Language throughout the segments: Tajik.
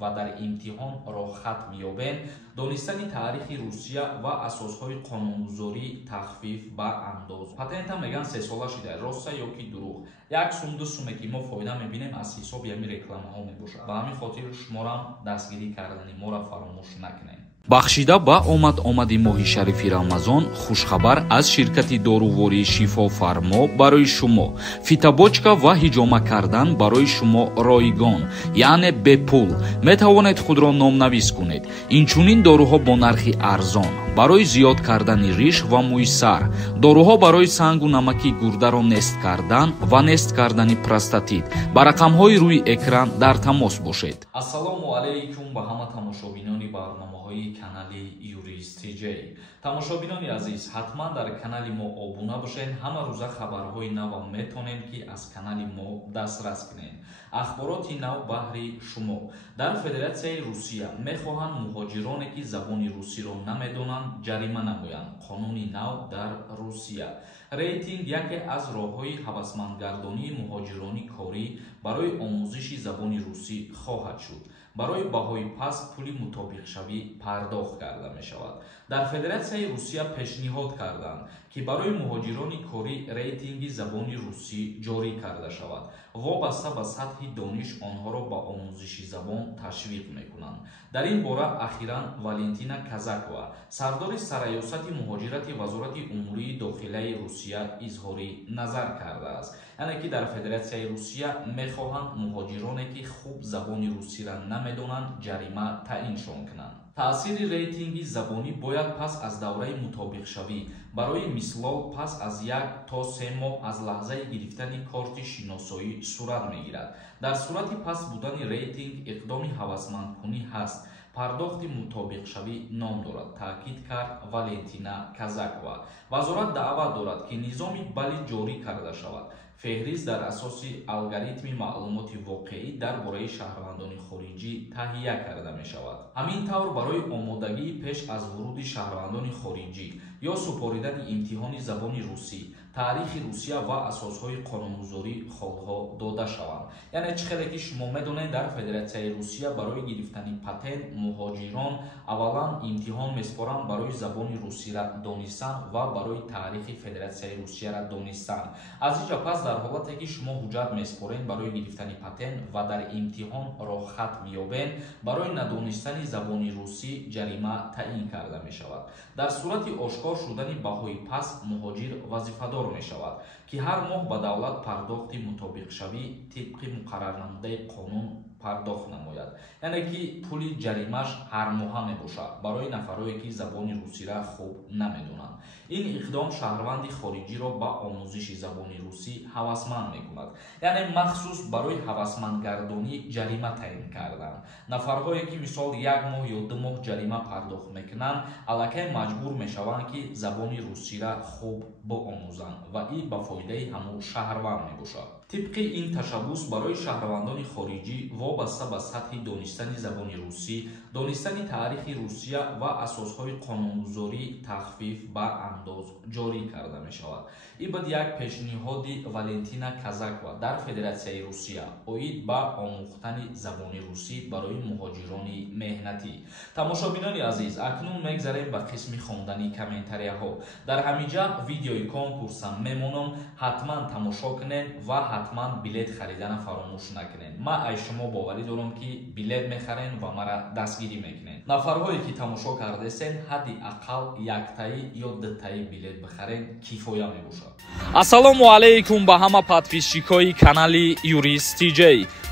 ва дар имтиҳон рохат меёбанд, донистани таърихи Русия ва асосҳои қонунгузорӣ тахфиф ба андоз. Патента меган 3 сола шуда, роста ё ки дурӯғ. 1 сум 2 суме ки мо фоида мебинем аз ҳисоби ҳамин рекламаҳо мебошад. Ба ҳамин хотир шуморам дастгирӣ кардани моро фаромӯш накунед. Бахшида ба омади моҳи шарифи Рамазон хушхабар аз ширкати дорувории Шифофармо барои шумо. Фитобочка ва ҳиҷома кардан барои шумо ройгон, яъне бепул. Метавонед худро номнавис кунед. Инчунин доруҳо бо нархи арзон барои зиёд кардани риш ва мӯи сар, доруҳо барои сангу намаки гурдаро нест кардан ва нест кардани простатит. Ба рақамҳои рӯи экран дар тамос бошед. Ассалому алайкум ба ҳама тамошобинони барномаҳои канали Юрист TJ. Тамошобинони азиз, ҳатман дар канали мо обуна бошед. Ҳама рӯза хабарҳои нав метонем ки аз канали мо дастрас кунед. Ахбороти нав баҳри шумо. Дар Федератсияи Русия мехоҳанд муҳоҷироне ки забони русиро намедонанд ҷарима намоянд. Қонуни нав дар Русия. Рейтинг яке аз роҳҳои ҳавасмандгардонии муҳоҷирони корӣ барои омӯзиши забони русӣ хоҳад шуд. Барои баҳои паст пули мутобиқшавӣ пардохт карда мешавад. Дар Федератсияи Русия пешниҳод карданд ки барои муҳоҷирони корӣ рейтинги забони русӣ ҷорӣ карда шавад. Вобаста ба сатҳи дониш онҳоро ба омӯзиши забон ташвиқ мекунанд. Дар ин бора ахиран Валентина Казакова, сардори сараёсати муҳоҷирати Вазорати умурии дохилаи Русия изҳори назар кардааст. Яъне ки дар Федератсияи Русия мехоҳанд муҳоҷироне ки хуб забони русиро намедонанд ҷарима таъиншон кунанд. таъсири рейтинги забонӣ бояд пас аз давраи мутобиқшавӣ, барои мислол пас аз 1 то 3 моҳ аз лаҳзаи гирифтани корти шиносоӣ сурат мегирад. Дар сурати паст будани рейтинг иқдоми ҳавасмандкунӣ ҳаст. Пардохти мутобиқшавӣ ном дорад, таъкид кард Валентина Казакова. Вазорат даъват дорад ки низоми балӣ ҷорӣ карда шавад. Феҳрист дар асоси алгоритми маълумоти воқеӣ дар бораи шаҳрвандони хориҷӣ таҳия карда мешавад. Ҳамин тавр барои омодагии пеш аз вуруди шаҳрвандони хориҷӣ ё супоридани имтиҳони забони русӣ, таърихи Русия ва асосҳои қонунгузорӣ холҳо дода шаванд. Яъне чӣ хеле ки шумо медонед, дар Федератсияи Русия барои гирифтани патент муҳоҷирон аввалан имтиҳон меспоранд барои забони русиро донистан ва барои таърихи Федератсияи Русияро донистан. Аз инҷа пас дар ҳолате ки шумо ҳуҷҷат меспоред барои гирифтани патент ва дар имтиҳон рохат меёбед, барои надонистани забони русӣ ҷарима таъин карда мешавад. Дар сурати ошкор шудани баҳои паст муҳоҷир вазифадор мешавад ки ҳар моҳ ба давлат пардохти мутобиқшавӣ тибқи муқаррарнамудаи қонун пардохт намояд. Яъне ки пули ҷаримаш ҳармоҳа мебошад барои нафарое ки забони русиро хуб намедонанд. Ин иқдом шаҳрванди хориҷиро ба омӯзиши забони русӣ ҳавасманд мекунад. Яъне махсус барои ҳавасмандгардонӣ ҷарима таъин кардан. Нафарҳое ки мисол 1 моҳ ё 2 моҳ ҷарима пардохт мекунанд, аллакай маҷбур мешаванд ки забони русиро хуб биомӯзанд ва ин ба фоидаи ҳамон шаҳрванд мебошад. тибқи ин ташаббус барои шаҳрвандони хориҷӣ вобаста ба сатҳи донистани забони русӣ, донистани таърихи Русия ва асосҳои қонунгузорӣ тахфиф ба андоз ҷорӣ карда мешавад. Ин бад як пешниҳоди Валентина Казакова дар Федератсияи Русия оид ба омӯхтани забони русӣ барои муҳоҷирони меҳнатӣ. Тамошобинони азиз, акнун мегзарем ба қисми хондани комментарияҳо. Дар ҳаминҷа видеои конкурсам мемонам, ҳатман тамошо кунед ва ҳатман билет харидана фаромӯш накунед. Ман аз шумо боварӣ дорам ки билет мехарен ва мара дастгирӣ мекунед. Нафарҳое ки тамошо кардесен ҳадди ақал 1таи ё 2таи билет бихарен кифоя мебошад. Ассалому алайкум ба ҳама подписчикои канали Юрист TJ.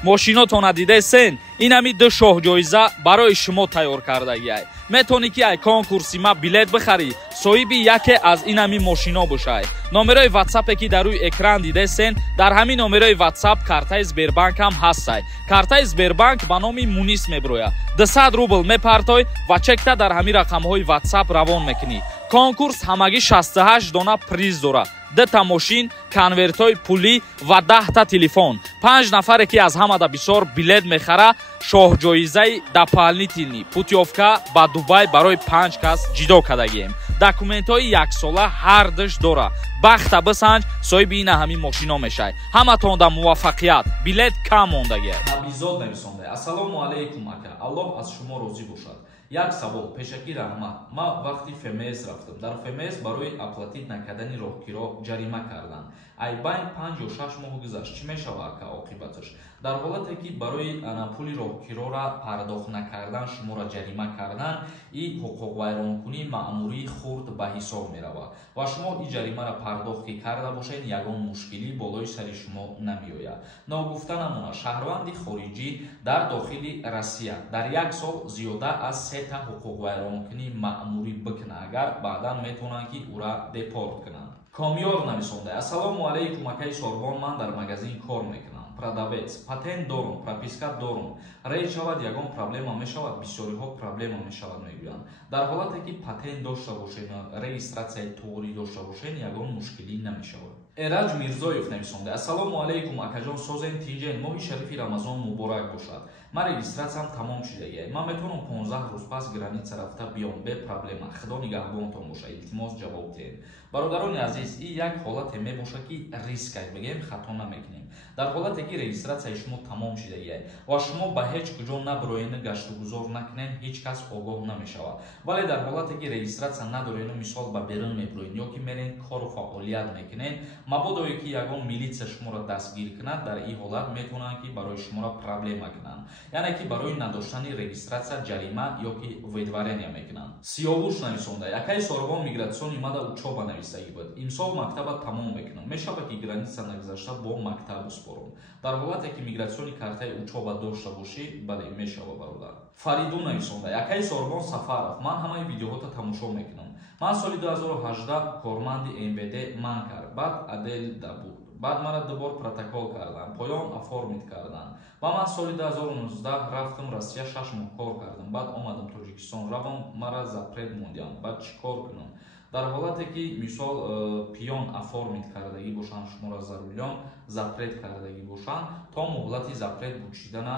мошинотона дидесен, ин ҳами 2 шоҳҷоиза барои шумо тайёр кардагиай. метавонӣ ки ай конкурси ма билет бихарӣ, соҳиби яке аз ин ҳами мошино бошай. номерои ватсапе ки дар рӯи экран дидесен, дар ҳамин номерои ватсап картаи Сбербанк ҳам ҳастай. картаи Сбербанк ба номи Мунис меброяд. 200 рубл мепартой ва чекта дар ҳамин рақамҳои ватсап равон мекунӣ. конкурс ҳамагӣ 68 дона приз дорад. 2 мошин, конвертҳои пулӣ ва 10 телефон. 5 нафаре ки аз ҳамада бисёр билет мехара, шоҳҷоизаи дополнительни путёвка ба Дубай барои 5 кас ҷидо кардагием. документҳои яксола ҳар диш дора. Бахта бисанҷ, соҳиби ин ҳамин мошино мешавед. Ҳаматонда муваффақият. Билет кам мондагист. Набизод нависонда. Ассалому алайкум ака. Аллоҳ аз шумо розӣ бошад. Як савол, пешакӣ раҳмат. Ман вақти ФМС рафтам. Дар ФМС барои аплатит накардани роҳгиро ҷарима карданд. Айбайн 5 ё 6 моҳ гузашт. Чӣ мешава ака оқибаташ? Дар ҳолате ки барои пули роҳгирора пардохт накардан шуморо ҷарима кардан, ин ҳуқуқвайронкунии маъмурии хурд ба ҳисоб меравад ва шумо ин ҷаримаро пардохт ки карда бошед, ягон мушкилӣ болои сари шумо намеояд. Ногуфта намуна, шаҳрванди хориҷӣ дар дохили Россия дар як сол зиёда аз 3 та ҳуқуқвайронкунии маъмурӣ бикна, агар баъдан метавонанд ки ӯра депорт кунанд. Комёр нависонда. Ассалому алайкум акаи Сорбон, ман дар магазин кор мекунам. Продавец, патент дорум, прописка дорум. Рейд шавад, ягон проблема мешавад, бисёриҳо проблема мешавад мегӯянд. Дар ҳолате ки патент дошта бошед, регистратсияи тоғрӣ дошта бошед, ягон мушкилӣ намешавад. Эраҷ Мирзоев нависонда. Ассалому алайкум акаҷон, созен тинҷен, моҳи шарифи Рамазон муборак бошад. Ман регистратсиям тамом шудагист. Ман метавонам 15 рӯз пас граница рафта биём бе проблема. Худо нигаҳбонтон бошад. Илтимос ҷавоб диҳед. Бародарони азиз, ин як ҳолате мебошад ки рискай бигем, хато намекунем. Дар ҳолате ки регистратсияи шумо тамом шудагист ва шумо ба ҳеҷ куҷо набироед, гаштугузор накунед, ҳеҷ кас огоҳ намешавад. Вале дар ҳолате ки регистратсия надоред, мисол ба берун мебироед ё ки меред кору фаъолият мекунед, мабодое ки ягон милитсия шуморо дастгир кунад, дар ин ҳолат метавонанд ки барои шуморо проблема кунанд. яъне ки барои надоштани регистратсия ҷарима ё ки выдворение мекунанд. Сиёвуш нависонда. Якаи Сорбон мигратсиони мада учоба нависаги буд. Имсол мактаба тамом мекунам. Мешава ки граница нагузашта бо мактаб спорум. Дар ҳолате ки мигратсиони картаи учоба дошта бошӣ, бале мешава бародар. Фариду нависонда. Якаи Сорбон Сафаров, ман ҳамаи видеоҳота тамошо мекунам. Ман соли 2018 корманди МВД Манкар, баъд Аделда буд. баъд мара дубор протокол кардам, поён оформит кардам. Ва ман соли 2019 рафтам Россия 6 моҳ кор кардам. Баъд омадам Тоҷикистон, равам мара запрет мондиам. Баъд чӣ кор кунам? дар ҳолате ки мисол пиён оформит кардагӣ бошанд, шуморо зарулён запрет кардагӣ бошанд, то муҳлати запрет бучидана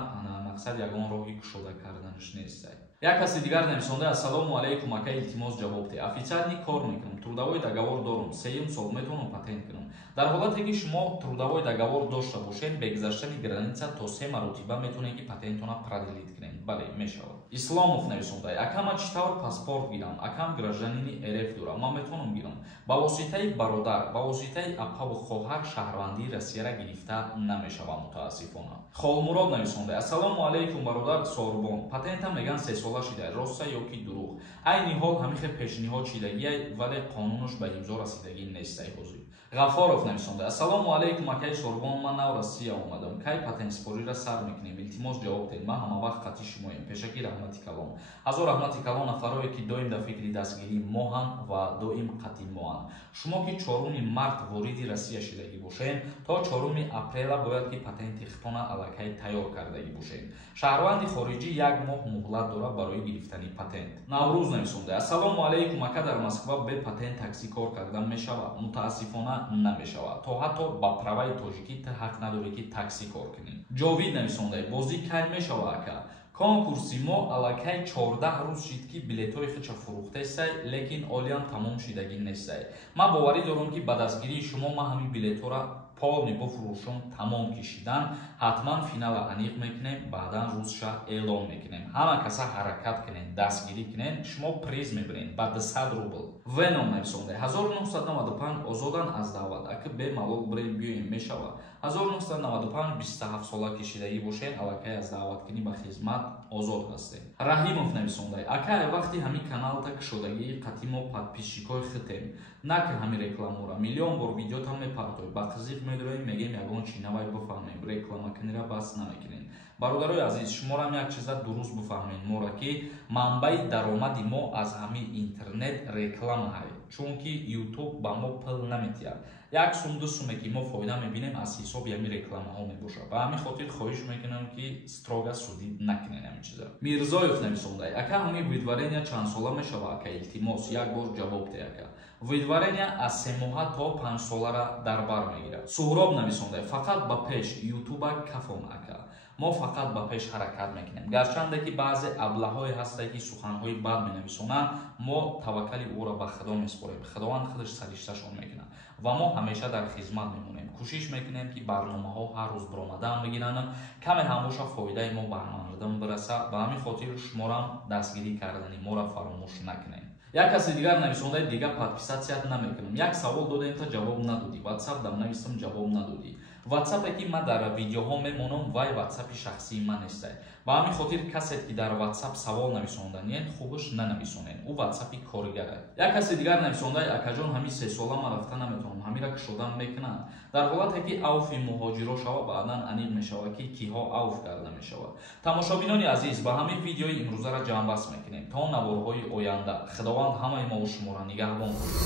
мақсад ягон роҳи кушода карданаш нест. Як каси дигар нависонда. Ассалому алайкум ака, илтимос ҷавоб диҳ. Офитсиальный кор мекунам, трудовой договор дорам, 3 сол метавонам патент кунам. Дар ҳолате ки шумо трудовой договор дошта бошед, бе гузаштани граница то 3 маротиба метавонед ки патентона продлит кунед. Бале, мешавад. Исломов нависонда. Ака, ман чӣ тавр паспорт гирам? Акам гражданини РФ дорам, ман метавонам гирам. Ба воситаи бародар, ба воситаи апа ва хоҳар шаҳрвандии Россияра гирифта намешавад мутаассифона. Холмурод нависонда. Ассалому алайкум бародар Сорбон. Патентам меган 3 сола шуда, роста ё ки дурӯғ? Айни ҳол ҳамихе пешниҳод шидагия, вале қонунаш ба имзо расидагӣ нестай ҳозир. Ғафоров нависонда. Ассалому алайкум акаи Сорбон, ман нав Россия омадам. Кай патент спориро сар мекунем? Илтимос ҷавоб диҳед. Ман ҳама вақт қатъи шумоем. Пешакӣ раҳмати калон. ҳазор раҳмати калон нафарое ки доим дар фикри дастгирии моҳанд ва доим қатъи моҳанд. Шумо ки 4 март вориди Россия шидагӣ бошед, то 4 апрела бояд ки патенти хитона аллакай тайёр кардагӣ бошед. Шаҳрванди хориҷӣ 1 моҳ муҳлат дорад барои гирифтани патент. Наврӯз нависонда. Ассалому алайкум ака, дар Москва бе патент таксӣ кор кардан мешавад? Мутаассифона намешавад. То ҳатто ба праваи тоҷикӣ ҳақ надорӣ ки таксӣ кор кунӣ. Ҷовид нависонда. Бозӣ кай мешавад ака? Конкурси мо аллакай 14 рӯз шид ки билетҳои хича фурӯхтестай, лекин олиам тамом шидагӣ нестай. Ман боварӣ дорам ки ба дастгирии шумо ман ҳамин билетҳоро полни буфурӯшам, тамом кишидан, ҳатман финала аниқ мекунем, баъдан рӯзша эълон мекунем. Ҳама каса ҳаракат кунен, дастгирӣ кунен, шумо приз мебирен ба 200 рубл. Веном нависонда. 1995 озодан аз даъват. Ака бе малол бирем биёем мешавад? 1995 27 сола кишидагӣ бошед, аллакай аз даъваткунӣ ба хизмат озод ҳастем. Раҳимов нависонда. Ака, вақти ҳамин каналта кушодагии қатъи мо подписчикои хитем. Накун ҳамин рекламора. Миллион бор видеотам мепартоем. Ба қизиқ медоем, мегем ягон чи навай бифаҳмем. Реклама кунира бас намекунем. Бародарои азиз, шуморам як чиза дуруст бифаҳмед. Мора ки манбаи даромади мо аз ҳамин интернет реклама ҳай. Чунки YouTube ба мо пул наметиҳад. 1 сум 2 суме ки мо фоида мебинем аз ҳисоби ҳамин рекламаҳо мебошад. Ба ҳамин хотир хоҳиш мекунам ки строго судӣ накунед ҳамин чиза. Мирзоев нависондай. Ака, ҳамин видворения чанд сола мешавад ака? Илтимос як бор ҷавоб диҳ ака. Видворения аз 3 моҳа то 5 солара дар бар мегирад. Суҳроб нависондай. Фақат ба пеш YouTube кафон ака. мо фақат ба пеш ҳаракат мекунем. Гарчанде ки баъзе аблаҳое ҳастае ки суханҳои бад менависонанд, мо таваккали ӯро ба Худо меспорем. Худованд худаш саришташон мекунад ва мо ҳамеша дар хизмат мемонем. Кӯшиш мекунем ки барномаҳо ҳар рӯз баромадан бигиранд, каме ҳам боша фоидаи мо ба мардум бираса. Ба ҳамин хотир шуморам дастгирӣ кардани моро фаромӯш накунем. Як каси дигар нависондаи дига подписатсият намекунам. Як савол додем та ҷавоб надодӣ. WhatsApp дам навистам ҷавоб надодӣ. WhatsApp ки ма дар видеоҳо мемонам вай WhatsApp шахсии ман нестай. Ба ҳамин хотир касе ки дар WhatsApp савол нависонданиен хубаш нанависонен. Ӯ WhatsApp коригар аст. Як каси дигар нависондаи акаҷон ҳамин 3 сола ма рафта наметавонам. Ҳамира кушодам мекунад. Дар ҳолате ки авфи муҳоҷиро шава баъдан аниқ мешавад ки киҳо авф карда мешавад. Тамошобинони азиз, ба ҳамин видеои имрӯзара ҷамъбаст мекунем. То наворҳои оянда. Худованд ҳамаи мо шуморо нигаҳбон кунад.